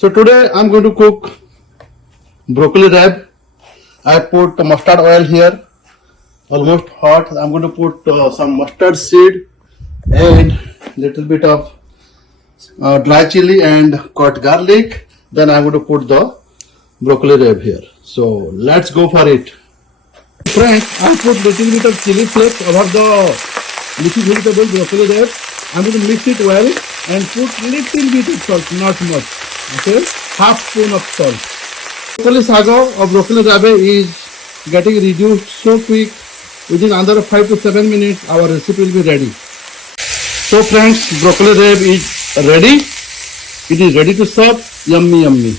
So today I'm going to cook broccoli rabe. I put mustard oil here, almost hot. I'm going to put some mustard seed and little bit of dry chili and cut garlic. Then I'm going to put the broccoli rabe here. So let's go for it. Friends, I put little bit of chili flakes over the leafy vegetable broccoli rabe. I'm going to mix it well and put little bit of salt, not much. Okay, half spoon of salt. Broccoli sago or broccoli rabe is getting reduced so quick. Within another 5 to 7 minutes, our recipe will be ready. So friends, broccoli rabe is ready. It is ready to serve. Yummy, yummy.